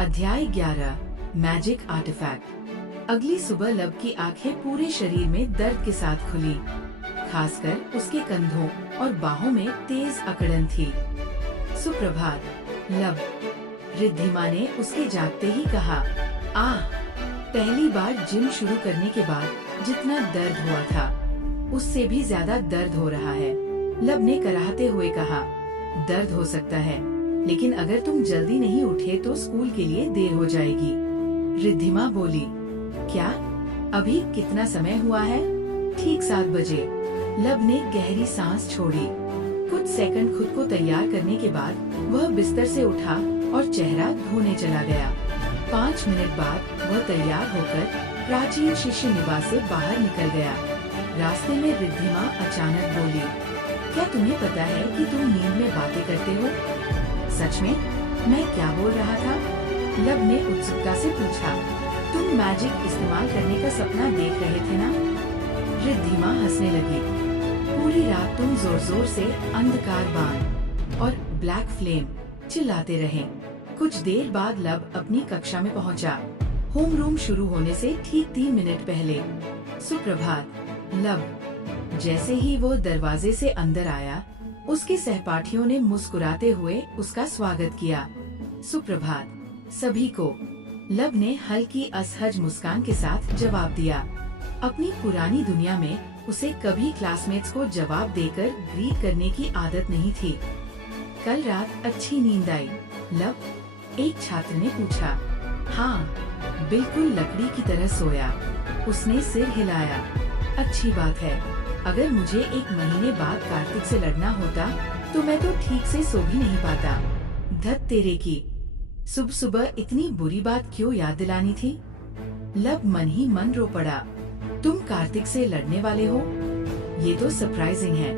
अध्याय 11 magic artefact. अगली सुबह लब की आंखें पूरे शरीर में दर्द के साथ खुली, खासकर उसके कंधों और बाहों में तेज अकड़न थी। सुप्रभात लब, रिद्धिमा ने उसके जागते ही कहा। पहली बार जिम शुरू करने के बाद जितना दर्द हुआ था उससे भी ज्यादा दर्द हो रहा है। लब ने कराहते हुए कहा, दर्द हो सकता है, लेकिन अगर तुम जल्दी नहीं उठे तो स्कूल के लिए देर हो जाएगी। रिद्धिमा बोली, क्या अभी कितना समय हुआ है? ठीक 7 बजे। लब ने गहरी सांस छोड़ी। कुछ सेकंड खुद को तैयार करने के बाद वह बिस्तर से उठा और चेहरा धोने चला गया। 5 मिनट बाद वह तैयार होकर प्राचीन शिष्य निवास से बाहर निकल गया। रास्ते में रिद्धिमा अचानक बोली, क्या तुम्हें पता है कि तुम नींद में बातें करते हो? सच में? मैं क्या बोल रहा था? लब ने उत्सुकता से पूछा। तुम मैजिक इस्तेमाल करने का सपना देख रहे थे ना? रिद्धिमा हंसने लगी। पूरी रात तुम जोर जोर से अंधकार बाण और ब्लैक फ्लेम चिल्लाते रहे। कुछ देर बाद लब अपनी कक्षा में पहुंचा, होमरूम शुरू होने से ठीक 3 मिनट पहले। सुप्रभात लब। जैसे ही वो दरवाजे से अंदर आया, उसके सहपाठियों ने मुस्कुराते हुए उसका स्वागत किया। सुप्रभात सभी को, लब ने हल्की असहज मुस्कान के साथ जवाब दिया। अपनी पुरानी दुनिया में उसे कभी क्लासमेट्स को जवाब देकर ग्रीट करने की आदत नहीं थी। कल रात अच्छी नींद आई लब? एक छात्र ने पूछा। हाँ, बिल्कुल लकड़ी की तरह सोया। उसने सिर हिलाया। अच्छी बात है। अगर मुझे 1 महीने बाद कार्तिक से लड़ना होता तो मैं तो ठीक से सो भी नहीं पाता। धत तेरे की, सुबह सुबह इतनी बुरी बात क्यों याद दिलानी थी? लब मन ही मन रो पड़ा। तुम कार्तिक से लड़ने वाले हो? ये तो सरप्राइजिंग है।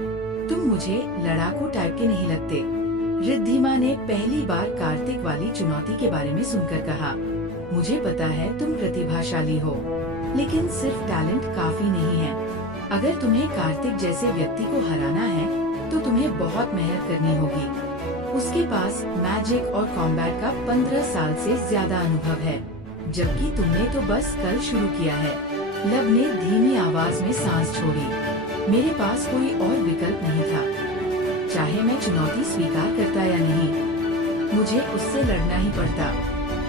तुम मुझे लड़ाकू टाइप के नहीं लगते। रिद्धिमा ने पहली बार कार्तिक वाली चुनौती के बारे में सुनकर कहा। मुझे पता है तुम प्रतिभाशाली हो, लेकिन सिर्फ टैलेंट काफी नहीं है। अगर तुम्हें कार्तिक जैसे व्यक्ति को हराना है तो तुम्हें बहुत मेहनत करनी होगी। उसके पास मैजिक और कॉम्बैट का 15 साल से ज्यादा अनुभव है, जबकि तुमने तो बस कल शुरू किया है। लब ने धीमी आवाज में सांस छोड़ी। मेरे पास कोई और विकल्प नहीं था। चाहे मैं चुनौती स्वीकार करता या नहीं, मुझे उससे लड़ना ही पड़ता।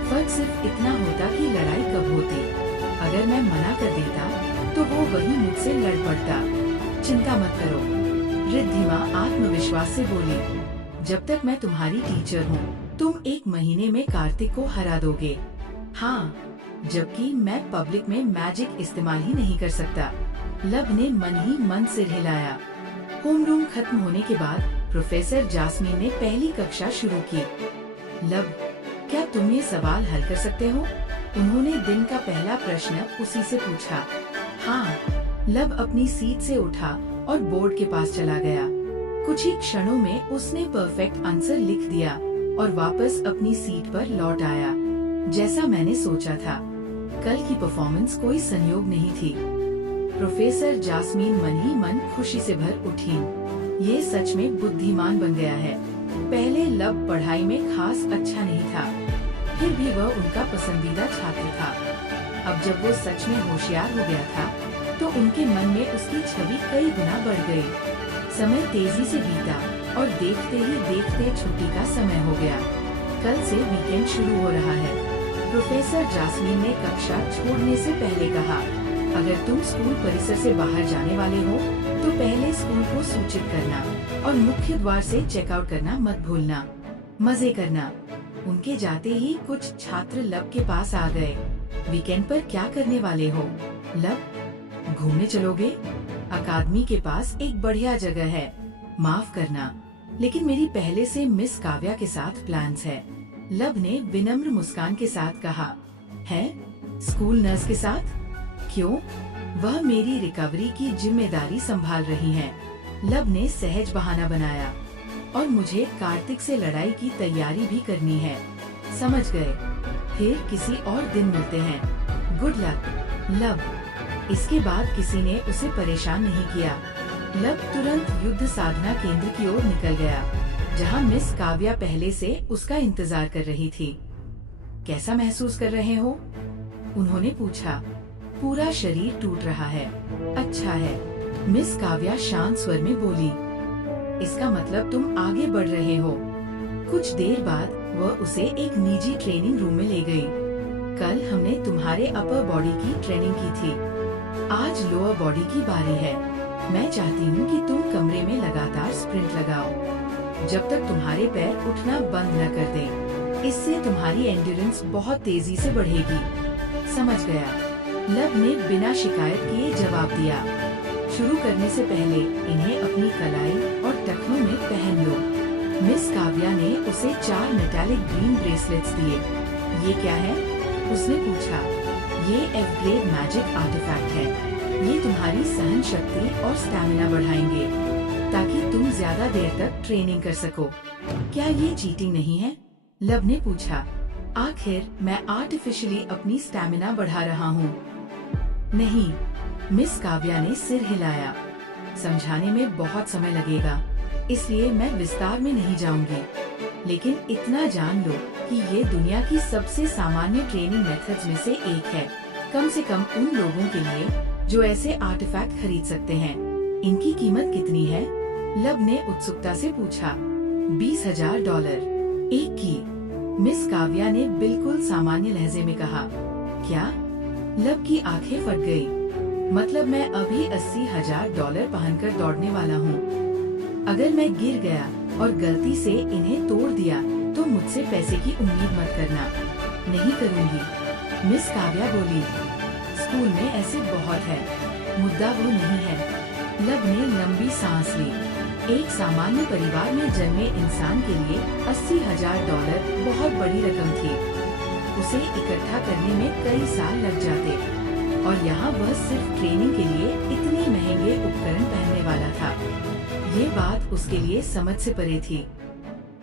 फर्क सिर्फ इतना होता कि लड़ाई कब होती। अगर मैं मना कर देता तो वो वही मुझसे लड़ पड़ता। चिंता मत करो, रिद्धिमा आत्मविश्वास से बोली। जब तक मैं तुम्हारी टीचर हूँ, तुम 1 महीने में कार्तिक को हरा दोगे। हाँ, जबकि मैं पब्लिक में मैजिक इस्तेमाल ही नहीं कर सकता। लब ने मन ही मन सिर हिलाया। होमरूम खत्म होने के बाद प्रोफेसर जास्मीन ने पहली कक्षा शुरू की। लब, क्या तुम ये सवाल हल कर सकते हो? उन्होंने दिन का पहला प्रश्न उसी से पूछा। हाँ, लब अपनी सीट से उठा और बोर्ड के पास चला गया। कुछ ही क्षणों में उसने परफेक्ट आंसर लिख दिया और वापस अपनी सीट पर लौट आया। जैसा मैंने सोचा था, कल की परफॉर्मेंस कोई संयोग नहीं थी। प्रोफेसर जास्मीन मन ही मन खुशी से भर उठी। ये सच में बुद्धिमान बन गया है। पहले लब पढ़ाई में खास अच्छा नहीं था, फिर भी वह उनका पसंदीदा छात्र था। अब जब वो सच में होशियार हो गया था, तो उनके मन में उसकी छवि कई गुना बढ़ गई। समय तेजी से बीता और देखते ही देखते छुट्टी का समय हो गया। कल से वीकेंड शुरू हो रहा है। प्रोफेसर जास्मीन ने कक्षा छोड़ने से पहले कहा, अगर तुम स्कूल परिसर से बाहर जाने वाले हो तो पहले स्कूल को सूचित करना और मुख्य द्वार से चेकआउट करना मत भूलना। मजे करना। उनके जाते ही कुछ छात्र लब के पास आ गए। वीकेंड पर क्या करने वाले हो लब? घूमने चलोगे? अकादमी के पास एक बढ़िया जगह है। माफ करना, लेकिन मेरी पहले से मिस काव्या के साथ प्लान्स है। लब ने विनम्र मुस्कान के साथ कहा। है? स्कूल नर्स के साथ? क्यों? वह मेरी रिकवरी की जिम्मेदारी संभाल रही हैं। लब ने सहज बहाना बनाया। और मुझे कार्तिक से लड़ाई की तैयारी भी करनी है। समझ गए। फिर किसी और दिन मिलते हैं। गुड लक लब। इसके बाद किसी ने उसे परेशान नहीं किया। लब तुरंत युद्ध साधना केंद्र की ओर निकल गया, जहां मिस काव्या पहले से उसका इंतजार कर रही थी। कैसा महसूस कर रहे हो? उन्होंने पूछा। पूरा शरीर टूट रहा है। अच्छा है, मिस काव्या शांत स्वर में बोली। इसका मतलब तुम आगे बढ़ रहे हो। कुछ देर बाद वह उसे एक निजी ट्रेनिंग रूम में ले गई। कल हमने तुम्हारे अपर बॉडी की ट्रेनिंग की थी, आज लोअर बॉडी की बारी है। मैं चाहती हूँ कि तुम कमरे में लगातार स्प्रिंट लगाओ जब तक तुम्हारे पैर उठना बंद न कर दें। इससे तुम्हारी एंड्योरेंस बहुत तेजी से बढ़ेगी। समझ गया, लब ने बिना शिकायत किए जवाब दिया। शुरू करने से पहले इन्हें अपनी कलाई और टखनों में पहन लो। मिस काव्या ने उसे 4 मेटालिक ग्रीन ब्रेसलेट्स दिए। ये क्या है? उसने पूछा। ये एफ ग्रेड मैजिक आर्टिफैक्ट है। ये तुम्हारी सहन शक्ति और स्टैमिना बढ़ाएंगे ताकि तुम ज्यादा देर तक ट्रेनिंग कर सको। क्या ये चीटिंग नहीं है? लब ने पूछा। आखिर मैं आर्टिफिशियली अपनी स्टैमिना बढ़ा रहा हूँ। नहीं, मिस काव्या ने सिर हिलाया। समझाने में बहुत समय लगेगा, इसलिए मैं विस्तार में नहीं जाऊंगी। लेकिन इतना जान लो कि ये दुनिया की सबसे सामान्य ट्रेनिंग मेथड्स में से एक है। कम से कम उन लोगों के लिए जो ऐसे आर्टिफैक्ट खरीद सकते हैं। इनकी कीमत कितनी है? लब ने उत्सुकता से पूछा। $20,000 एक की। मिस काव्या ने बिल्कुल सामान्य लहजे में कहा। क्या? लब की आंखें फट गई। मतलब मैं अभी $80,000 पहनकर दौड़ने वाला हूँ। अगर मैं गिर गया और गलती से इन्हें तोड़ दिया तो मुझसे पैसे की उम्मीद मत करना। नहीं करूँगी, मिस काव्या बोली। स्कूल में ऐसे बहुत है, मुद्दा वो नहीं है। लब ने लंबी सांस ली। एक सामान्य परिवार में जन्मे इंसान के लिए $80,000 बहुत बड़ी रकम थी। उसे इकट्ठा करने में कई साल लग जाते और यहाँ वह सिर्फ ट्रेनिंग के लिए इतने महंगे उपकरण पहनने वाला था। ये बात उसके लिए समझ से परे थी।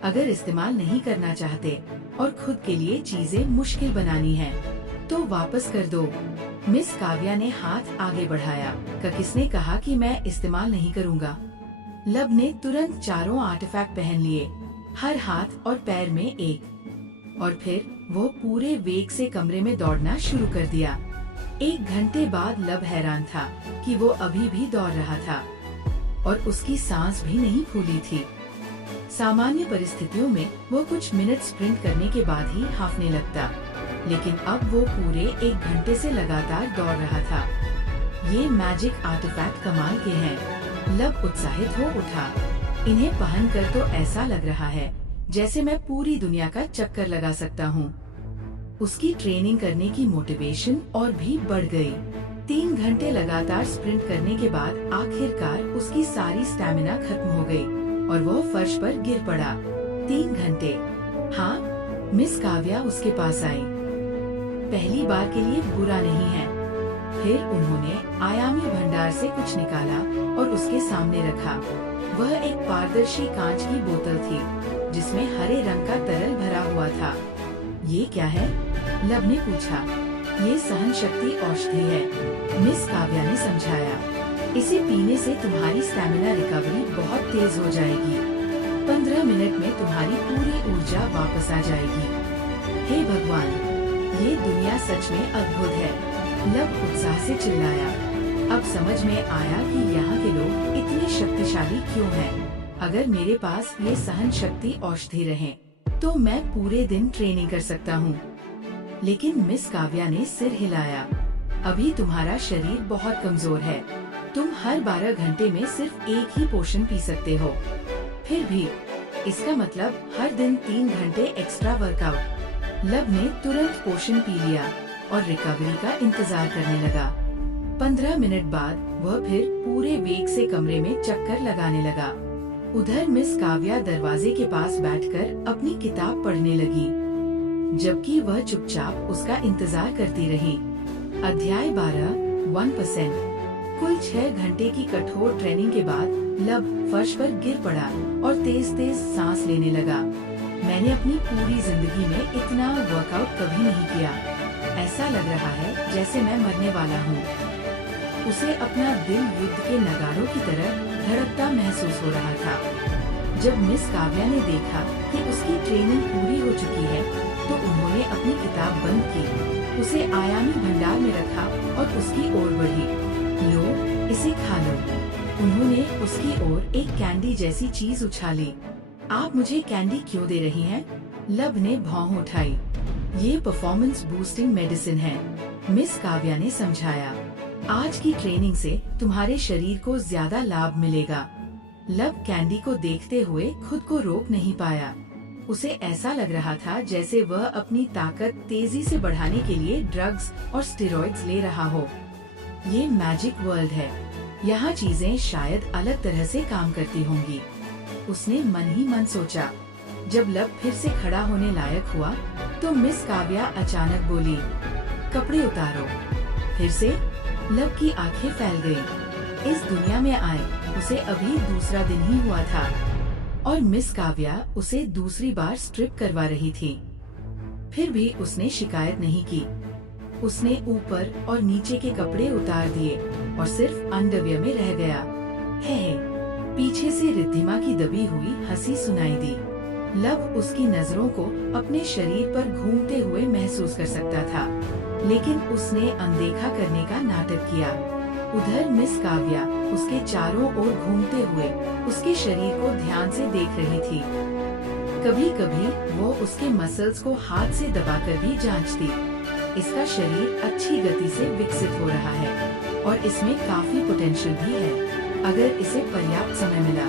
अगर इस्तेमाल नहीं करना चाहते और खुद के लिए चीजें मुश्किल बनानी है तो वापस कर दो। मिस काव्या ने हाथ आगे बढ़ाया। किसने कहा कि मैं इस्तेमाल नहीं करूँगा? लब ने तुरंत चारों आर्टिफैक्ट पहन लिए, हर हाथ और पैर में एक, और फिर वो पूरे वेग से कमरे में दौड़ना शुरू कर दिया। 1 घंटे बाद लब हैरान था कि वो अभी भी दौड़ रहा था और उसकी सांस भी नहीं फूली थी। सामान्य परिस्थितियों में वो कुछ मिनट स्प्रिंट करने के बाद ही हांफने लगता, लेकिन अब वो पूरे 1 घंटे से लगातार दौड़ रहा था। ये मैजिक आर्टिफैक्ट कमाल के हैं। लब उत्साहित हो उठा। इन्हें पहनकर तो ऐसा लग रहा है जैसे मैं पूरी दुनिया का चक्कर लगा सकता हूँ। उसकी ट्रेनिंग करने की मोटिवेशन और भी बढ़ गई। 3 घंटे लगातार स्प्रिंट करने के बाद आखिरकार उसकी सारी स्टैमिना खत्म हो गई और वो फर्श पर गिर पड़ा। 3 घंटे। हाँ, मिस काव्या उसके पास आई। पहली बार के लिए बुरा नहीं है। फिर उन्होंने आयामी भंडार से कुछ निकाला और उसके सामने रखा। वह एक पारदर्शी कांच की बोतल थी जिसमें हरे रंग का तरल भरा हुआ था। ये क्या है? लब ने पूछा। ये सहन शक्ति औषधि है, मिस काव्या ने समझाया। इसे पीने से तुम्हारी स्टैमिना रिकवरी बहुत तेज हो जाएगी। 15 मिनट में तुम्हारी पूरी ऊर्जा वापस आ जाएगी। हे भगवान, ये दुनिया सच में अद्भुत है। लब उत्साह से चिल्लाया। अब समझ में आया कि यहाँ के लोग इतने शक्तिशाली क्यों हैं। अगर मेरे पास ये सहन शक्ति औषधि रहे तो मैं पूरे दिन ट्रेनिंग कर सकता हूँ। लेकिन मिस काव्या ने सिर हिलाया। अभी तुम्हारा शरीर बहुत कमजोर है। तुम हर 12 घंटे में सिर्फ एक ही पोषण पी सकते हो। फिर भी इसका मतलब हर दिन 3 घंटे एक्स्ट्रा वर्कआउट। लब ने तुरंत पोषण पी लिया और रिकवरी का इंतजार करने लगा। 15 मिनट बाद वह फिर पूरे वेग से कमरे में चक्कर लगाने लगा। उधर मिस काव्या दरवाजे के पास बैठकर अपनी किताब पढ़ने लगी, जबकि वह चुपचाप उसका इंतजार करती रही। अध्याय 12 1%। कुल 6 घंटे की कठोर ट्रेनिंग के बाद लब फर्श पर गिर पड़ा और तेज तेज सांस लेने लगा। मैंने अपनी पूरी जिंदगी में इतना वर्कआउट कभी नहीं किया। ऐसा लग रहा है जैसे मैं मरने वाला हूँ। उसे अपना दिल युद्ध के नगाड़ों की तरह धड़कता महसूस हो रहा था। जब मिस काव्या ने देखा कि उसकी ट्रेनिंग पूरी हो चुकी है तो उन्होंने अपनी किताब बंद की, उसे आयामी भंडार में रखा और उसकी ओर बढ़ी। लो, इसे खा लो। उन्होंने उसकी ओर एक कैंडी जैसी चीज उछाली। आप मुझे कैंडी क्यों दे रही हैं? लब ने भौं उठाई। ये परफॉर्मेंस बूस्टिंग मेडिसिन है, मिस काव्या ने समझाया। आज की ट्रेनिंग से तुम्हारे शरीर को ज्यादा लाभ मिलेगा। लब कैंडी को देखते हुए खुद को रोक नहीं पाया। उसे ऐसा लग रहा था जैसे वह अपनी ताकत तेजी से बढ़ाने के लिए ड्रग्स और स्टेरॉइड्स ले रहा हो। ये मैजिक वर्ल्ड है, यहाँ चीजें शायद अलग तरह से काम करती होंगी। उसने मन ही मन सोचा। जब लब फिर से खड़ा होने लायक हुआ तो मिस काव्या अचानक बोली, कपड़े उतारो। फिर से लब की आंखें फैल गईं। इस दुनिया में आए उसे अभी दूसरा दिन ही हुआ था और मिस काव्या उसे दूसरी बार स्ट्रिप करवा रही थी। फिर भी उसने शिकायत नहीं की। उसने ऊपर और नीचे के कपड़े उतार दिए और सिर्फ अंडरवियर में रह गया। है पीछे से रिद्धिमा की दबी हुई हंसी सुनाई दी। लब उसकी नजरों को अपने शरीर पर घूमते हुए महसूस कर सकता था, लेकिन उसने अनदेखा करने का नाटक किया। उधर मिस काव्या उसके चारों ओर घूमते हुए उसके शरीर को ध्यान से देख रही थी। कभी कभी वो उसके मसल्स को हाथ से दबाकर भी जांचती। इसका शरीर अच्छी गति से विकसित हो रहा है और इसमें काफी पोटेंशियल भी है। अगर इसे पर्याप्त समय मिला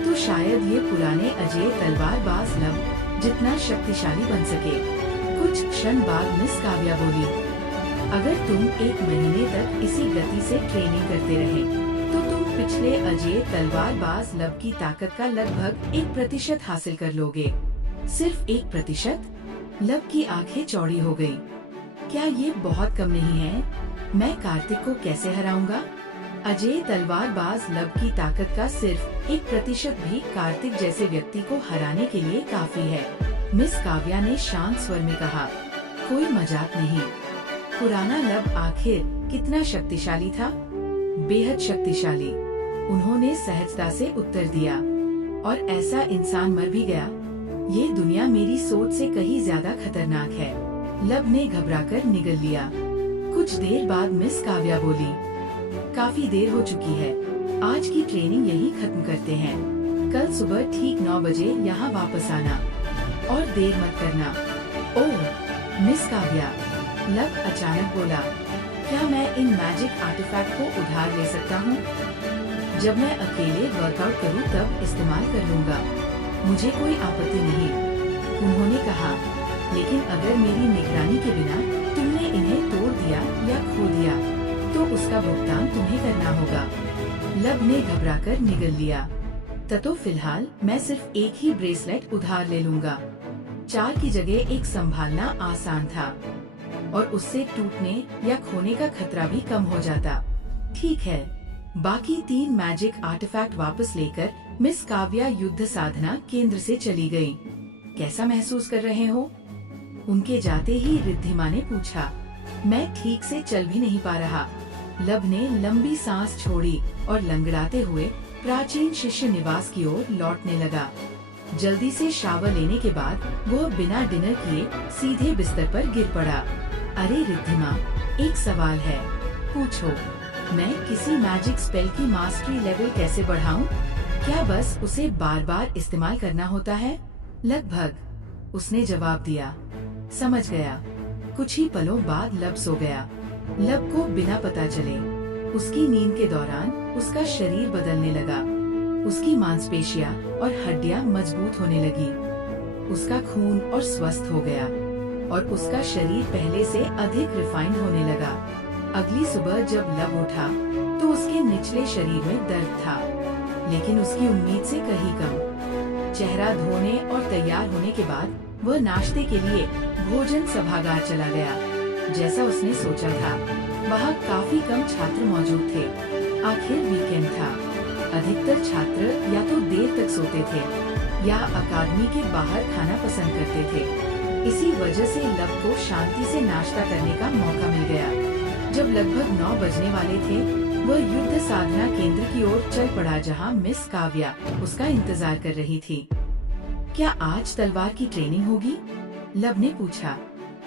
तो शायद ये पुराने अजय तलवारबाज लब जितना शक्तिशाली बन सके। कुछ क्षण बाद मिस काव्या बोली, अगर तुम 1 महीने तक इसी गति से ट्रेनिंग करते रहे तो तुम पिछले अजय तलवारबाज लब की ताकत का लगभग 1% हासिल कर लोगे। सिर्फ 1%? लब की आंखें चौड़ी हो गई। क्या ये बहुत कम नहीं है? मैं कार्तिक को कैसे हराऊंगा? अजय तलवारबाज लब की ताकत का सिर्फ 1% भी कार्तिक जैसे व्यक्ति को हराने के लिए काफी है। मिस काव्या ने शांत स्वर में कहा, कोई मजाक नहीं। पुराना लब आखिर कितना शक्तिशाली था? बेहद शक्तिशाली, उन्होंने सहजता से उत्तर दिया। और ऐसा इंसान मर भी गया? ये दुनिया मेरी सोच से कहीं ज्यादा खतरनाक है। लब ने घबराकर निगल लिया। कुछ देर बाद मिस काव्या बोली, काफी देर हो चुकी है, आज की ट्रेनिंग यही खत्म करते हैं। कल सुबह ठीक 9 बजे यहाँ वापस आना और देर मत करना। ओह मिस काव्या, लब अचानक बोला, क्या मैं इन मैजिक आर्टिफैक्ट को उधार ले सकता हूँ? जब मैं अकेले वर्कआउट करूँ तब इस्तेमाल कर लूँगा, मुझे कोई आपत्ति नहीं। उन्होंने कहा, लेकिन अगर मेरी निगरानी के बिना तुमने इन्हें तोड़ दिया या खो दिया तो उसका भुगतान तुम्हें करना होगा। लब ने घबराकर निगल लिया। तो फिलहाल मैं सिर्फ एक ही ब्रेसलेट उधार ले लूँगा। 4 की जगह एक संभालना आसान था और उससे टूटने या खोने का खतरा भी कम हो जाता। ठीक है। बाकी 3 मैजिक आर्टिफैक्ट वापस लेकर मिस काव्या युद्ध साधना केंद्र से चली गयी। कैसा महसूस कर रहे हो? उनके जाते ही रिद्धिमा ने पूछा। मैं ठीक से चल भी नहीं पा रहा। लब ने लंबी सांस छोड़ी और लंगड़ाते हुए प्राचीन शिष्य निवास की ओर लौटने लगा। जल्दी से शावर लेने के बाद वो बिना डिनर किए सीधे बिस्तर पर गिर पड़ा। अरे रिद्धिमा, एक सवाल है, पूछो। मैं किसी मैजिक स्पेल की मास्टरी लेवल कैसे बढ़ाऊं? क्या बस उसे बार बार इस्तेमाल करना होता है? लगभग, उसने जवाब दिया। समझ गया। कुछ ही पलों बाद लब सो गया। लब को बिना पता चले उसकी नींद के दौरान उसका शरीर बदलने लगा। उसकी मांसपेशियां और हड्डियां मजबूत होने लगी। उसका खून और स्वस्थ हो गया और उसका शरीर पहले से अधिक रिफाइंड होने लगा। अगली सुबह जब लब उठा तो उसके निचले शरीर में दर्द था, लेकिन उसकी उम्मीद से कहीं कम। चेहरा धोने और तैयार होने के बाद वह नाश्ते के लिए भोजन सभागार चला गया। जैसा उसने सोचा था, वहाँ काफी कम छात्र मौजूद थे। आखिर वीकेंड था। अधिकतर छात्र या तो देर तक सोते थे या अकादमी के बाहर खाना पसंद करते थे। इसी वजह से लब को शांति से नाश्ता करने का मौका मिल गया। जब लगभग 9 बजने वाले थे, वह युद्ध साधना केंद्र की ओर चल पड़ा, जहाँ मिस काव्या उसका इंतजार कर रही थी। क्या आज तलवार की ट्रेनिंग होगी? लब ने पूछा।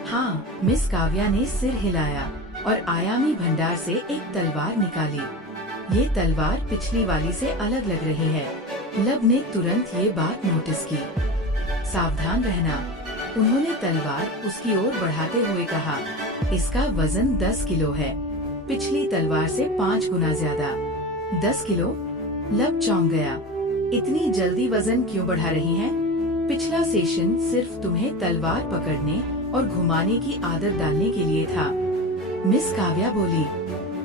हाँ, मिस काव्या ने सिर हिलाया और आयामी भंडार से एक तलवार निकाली। ये तलवार पिछली वाली से अलग लग रही है। लब ने तुरंत ये बात नोटिस की। सावधान रहना। उन्होंने तलवार उसकी ओर बढ़ाते हुए कहा, इसका वजन 10 किलो है, पिछली तलवार से 5 गुना ज्यादा। 10 किलो? लब चौंक गया। इतनी जल्दी वजन क्यों बढ़ा रही हैं? पिछला सेशन सिर्फ तुम्हें तलवार पकड़ने और घुमाने की आदत डालने के लिए था। मिस काव्या बोली,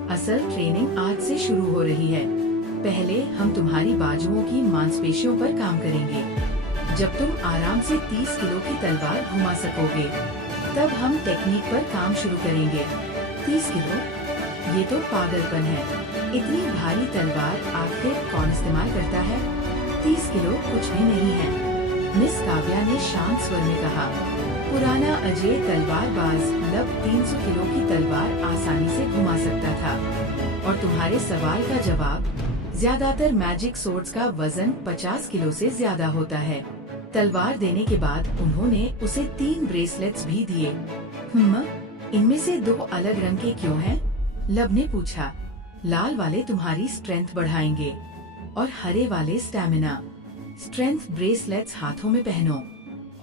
असल ट्रेनिंग आज से शुरू हो रही है। पहले हम तुम्हारी बाजुओं की मांसपेशियों पर काम करेंगे। जब तुम आराम से 30 किलो की तलवार घुमा सकोगे, तब हम टेक्निक पर काम शुरू करेंगे। 30 किलो? ये तो पागलपन है। इतनी भारी तलवार आखिर कौन इस्तेमाल करता है? 30 किलो कुछ भी नहीं है। मिस काव्या ने शांत स्वर में कहा। पुराना अजय तलवारबाज लब 300 किलो की तलवार आसानी से घुमा सकता था। और तुम्हारे सवाल का जवाब, ज्यादातर मैजिक सोर्ड्स का वजन 50 किलो से ज्यादा होता है। तलवार देने के बाद उन्होंने उसे 3 ब्रेसलेट्स भी दिए। इनमें से 2 अलग रंग के क्यों हैं? लब ने पूछा। लाल वाले तुम्हारी स्ट्रेंथ बढ़ाएंगे और हरे वाले स्टैमिना। स्ट्रेंथ ब्रेसलेट्स हाथों में पहनो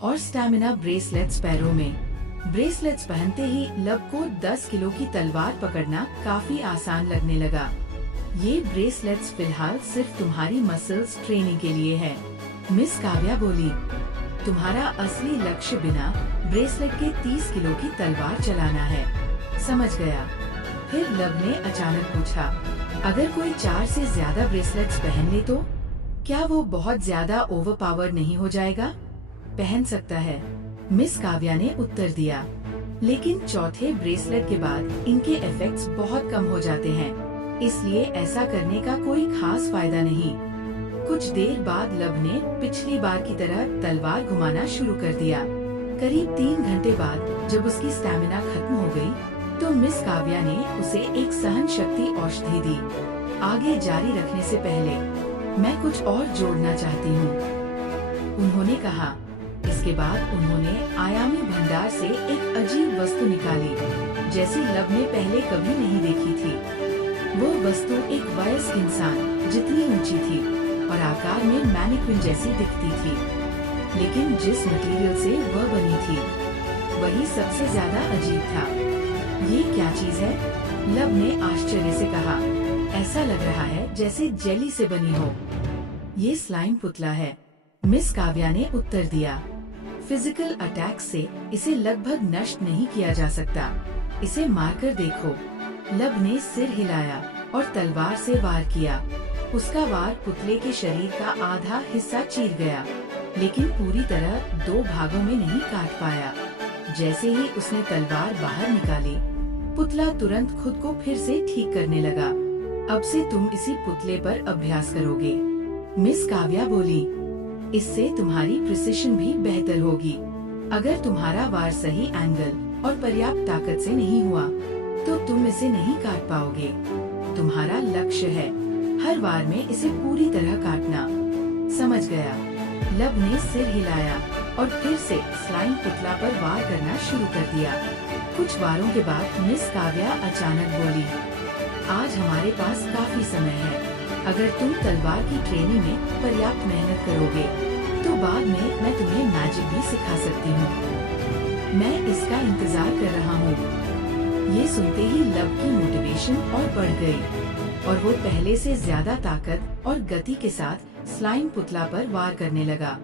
और स्टैमिना ब्रेसलेट्स पैरों में। ब्रेसलेट्स पहनते ही लब को 10 किलो की तलवार पकड़ना काफी आसान लगने लगा। ये ब्रेसलेट्स फिलहाल सिर्फ तुम्हारी मसल्स ट्रेनिंग के लिए है। मिस काव्या बोली, तुम्हारा असली लक्ष्य बिना ब्रेसलेट के 30 किलो की तलवार चलाना है। समझ गया। फिर लब ने अचानक पूछा, अगर कोई 4 से ज्यादा ब्रेसलेट्स पहन ले तो क्या वो बहुत ज्यादा ओवरपावर नहीं हो जाएगा? पहन सकता है, मिस काव्या ने उत्तर दिया, लेकिन चौथे ब्रेसलेट के बाद इनके इफेक्ट्स बहुत कम हो जाते हैं, इसलिए ऐसा करने का कोई खास फायदा नहीं। कुछ देर बाद लब ने पिछली बार की तरह तलवार घुमाना शुरू कर दिया। करीब 3 घंटे बाद जब उसकी स्टैमिना खत्म हो गई, तो मिस काव्या ने उसे एक सहन शक्ति औषधि दी। आगे जारी रखने से पहले मैं कुछ और जोड़ना चाहती हूँ, उन्होंने कहा। इसके बाद उन्होंने आयामी भंडार से एक अजीब वस्तु निकाली, जैसी लब ने पहले कभी नहीं देखी थी। वो वस्तु एक वयस्क इंसान जितनी ऊंची थी और आकार में मैनिक्विन जैसी दिखती थी, लेकिन जिस मटेरियल से वह बनी थी वही सबसे ज्यादा अजीब था। ये क्या चीज है? लब ने आश्चर्य से कहा। ऐसा लग रहा है जैसे जेली से बनी हो। ये स्लाइम पुतला है, मिस काव्या ने उत्तर दिया। फिजिकल अटैक से इसे लगभग नष्ट नहीं किया जा सकता। इसे मारकर देखो। लब ने सिर हिलाया और तलवार से वार किया। उसका वार पुतले के शरीर का आधा हिस्सा चीर गया, लेकिन पूरी तरह 2 भागों में नहीं काट पाया। जैसे ही उसने तलवार बाहर निकाली, पुतला तुरंत खुद को फिर से ठीक करने लगा। अब से तुम इसी पुतले पर अभ्यास करोगे, मिस काव्या बोली। इससे तुम्हारी प्रिसिशन भी बेहतर होगी। अगर तुम्हारा वार सही एंगल और पर्याप्त ताकत से नहीं हुआ, तो तुम इसे नहीं काट पाओगे। तुम्हारा लक्ष्य है हर वार में इसे पूरी तरह काटना। समझ गया। लब ने सिर हिलाया और फिर से स्लाइम पुतला पर वार करना शुरू कर दिया। कुछ वारों के बाद मिस काव्या अचानक बोली, आज हमारे पास काफी समय है। अगर तुम तलवार की ट्रेनिंग में पर्याप्त मेहनत करोगे, तो बाद में मैं तुम्हें मैजिक भी सिखा सकती हूँ। मैं इसका इंतजार कर रहा हूँ। ये सुनते ही लब की मोटिवेशन और बढ़ गई और वो पहले से ज्यादा ताकत और गति के साथ स्लाइम पुतला पर वार करने लगा।